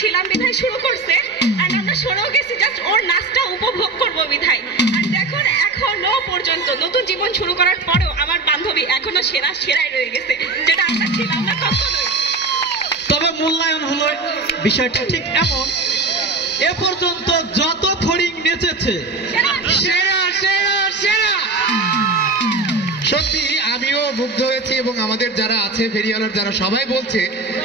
ছিলাম বিধায় শুরু করছে, আর আমরা সরেও গেছি জাস্ট ওর নাচটা উপভোগ করবো বিধায়। আর দেখুন এখনো পর্যন্ত নতুন জীবন শুরু করার পরেও আমার বান্ধবী এখনো সেরাই রয়ে গেছে, যেটা আমরা ছিলাম না কখনোই। তবে মূল্যায়ন হলো বিষয়টা ঠিক এমন, এ পর্যন্ত যত ফড়িং নেচেছে সেরা সেরা সেরা। সত্যি আমিও মুগ্ধ হয়েছি এবং আমাদের যারা আছে ফেরিওয়ালার যারা সবাই বলছে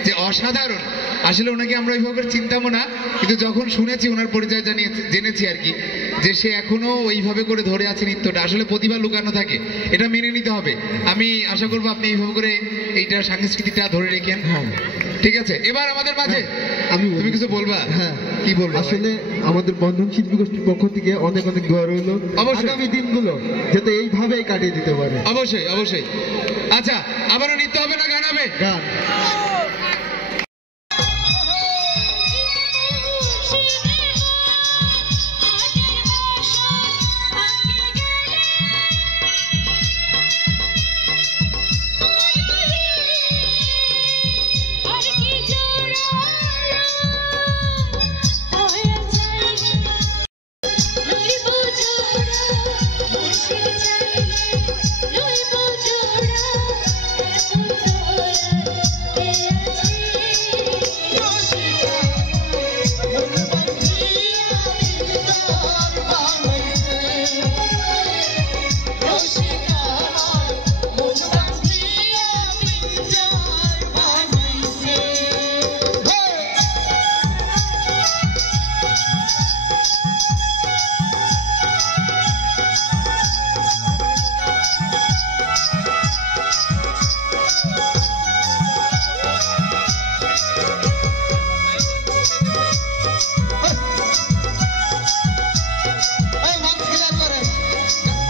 যে অসাধারণ। আসলে ওনাকে আমরা ওইভাবে চিন্তামো না, কিন্তু যখন শুনেছি ওনার পরিচয় জেনেছি আর কি, যে সে এখনো ওইভাবে করে ধরে আছে নৃত্যটা। আসলে প্রতিভা লুকানো থাকে, এটা মেনে নিতে হবে। আমি আশা করবো আপনি এইভাবে করে এইটা সাংস্কৃতিকটা ধরে রেখেন। ঠিক আছে, এবার আমাদের মাঝে তুমি কিছু বলবা? হ্যাঁ, কি বলবো? আসলে আমাদের বন্ধন শিল্পী গোষ্ঠীর পক্ষ থেকে অনেক অনেক দোয়া রইল আগামী দিনগুলো যাতে এইভাবেই কাটিয়ে দিতে পারে। অবশ্যই অবশ্যই। আচ্ছা, আবারও নৃত্য হবে না গান হবে? গান।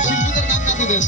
শিল্পীদের গান গাইতে দেন।